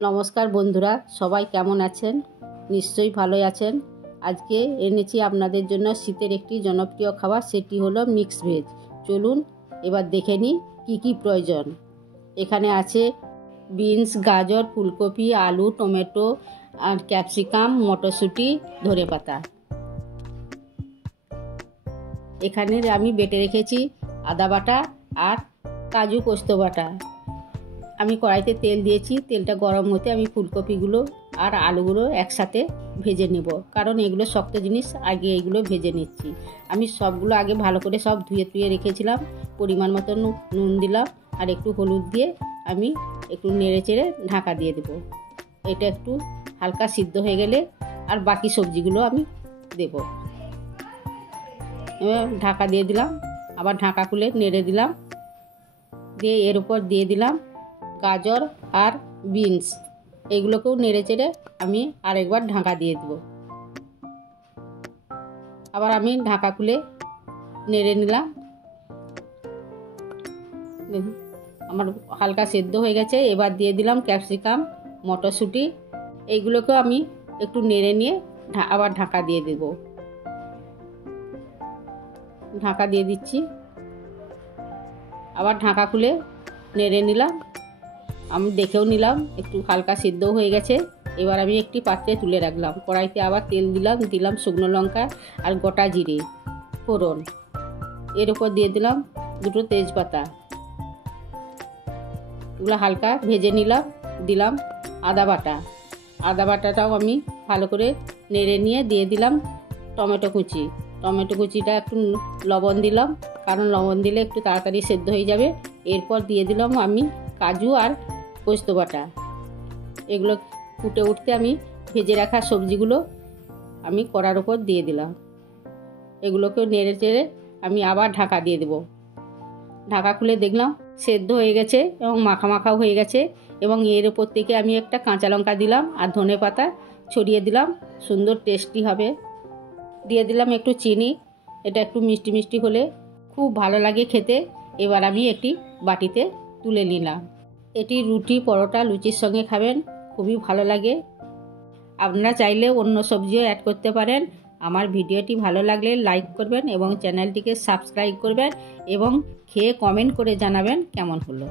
নমস্কার বন্ধুরা, সবাই কেমন আছেন? নিশ্চয়ই ভালোই আছেন। আজকে এনেছি আপনাদের জন্য শীতের একটি জনপ্রিয় খাবার, সেটি হলো মিক্স ভেজ। চলুন এবার দেখে নিই কী কী প্রয়োজন। এখানে আছে বিনস, গাজর, ফুলকপি, আলু, টমেটো আর ক্যাপসিকাম, মটরশুঁটি, ধনেপাতা। এখানে আমি বেটে রেখেছি আদা বাটা আর কাজু পোস্ত বাটা। আমি কড়াইতে তেল দিয়েছি, তেলটা গরম হতে আমি ফুলকপিগুলো আর আলুগুলো একসাথে ভেজে নেব, কারণ এগুলো শক্ত জিনিস, আগে এগুলো ভেজে নিচ্ছি। আমি সবগুলো আগে ভালো করে সব ধুয়ে রেখেছিলাম। পরিমাণ মতো নুন দিলাম আর একটু হলুদ দিয়ে আমি একটু নেড়ে চেড়ে ঢাকা দিয়ে দেব। এটা একটু হালকা সিদ্ধ হয়ে গেলে আর বাকি সবজিগুলো আমি দেব। এবার ঢাকা দিয়ে দিলাম, আবার ঢাকা খুলে নেড়ে দিলাম, দিয়ে এর উপর দিয়ে দিলাম গাজর আর বিনস। এগুলোকেও নেড়ে চেড়ে আমি আরেকবার ঢাকা দিয়ে দেব। আবার আমি ঢাকা খুলে নেড়ে নিলাম। আমার হালকা সেদ্ধ হয়ে গেছে। এবার দিয়ে দিলাম ক্যাপসিকাম, মটরশুঁটি। এইগুলোকেও আমি একটু নেড়ে নিয়ে আবার ঢাকা দিয়ে দেব। ঢাকা দিয়ে দিচ্ছি, আবার ঢাকা খুলে নেড়ে নিলাম। আমি দেখেও নিলাম একটু হালকা সিদ্ধও হয়ে গেছে। এবার আমি একটি পাত্রে তুলে রাখলাম। কড়াইতে আবার তেল দিলাম শুকনো লঙ্কা আর গোটা জিরে ফোড়ন। এর উপর দিয়ে দিলাম দুটো তেজপাতা। এগুলো হালকা ভেজে নিলাম। দিলাম আদা বাটাটাও আমি ভালো করে নেড়ে নিয়ে দিয়ে দিলাম টমেটো কুচিটা একটু লবণ দিলাম, কারণ লবণ দিলে একটু তাড়াতাড়ি সেদ্ধ হয়ে যাবে। এরপর দিয়ে দিলাম আমি কাজু আর পোস্ত বাটা। এগুলো ফুটে উঠতে আমি ভেজে রাখা সবজিগুলো আমি কড়ার উপর দিয়ে দিলাম। এগুলোকেও নেড়ে চেড়ে আমি আবার ঢাকা দিয়ে দেব। ঢাকা খুলে দেখলাম সেদ্ধ হয়ে গেছে এবং মাখাও হয়ে গেছে। এবং এর উপর থেকে আমি একটা কাঁচা লঙ্কা দিলাম আর ধনেপাতা ছড়িয়ে দিলাম, সুন্দর টেস্টি হবে। দিয়ে দিলাম একটু চিনি। এটা একটু মিষ্টি হলে খুব ভালো লাগে খেতে। এবার আমি একটি বাটিতে তুলে নিলাম। এটি রুটি, পরোটা, লুচির সঙ্গে খাবেন, খুবই ভালো লাগে। আপনারা চাইলে অন্য সবজিও অ্যাড করতে পারেন। আমার ভিডিওটি ভালো লাগলে লাইক করবেন এবং চ্যানেলটিকে সাবস্ক্রাইব করবেন এবং খেয়ে কমেন্ট করে জানাবেন কেমন হলো।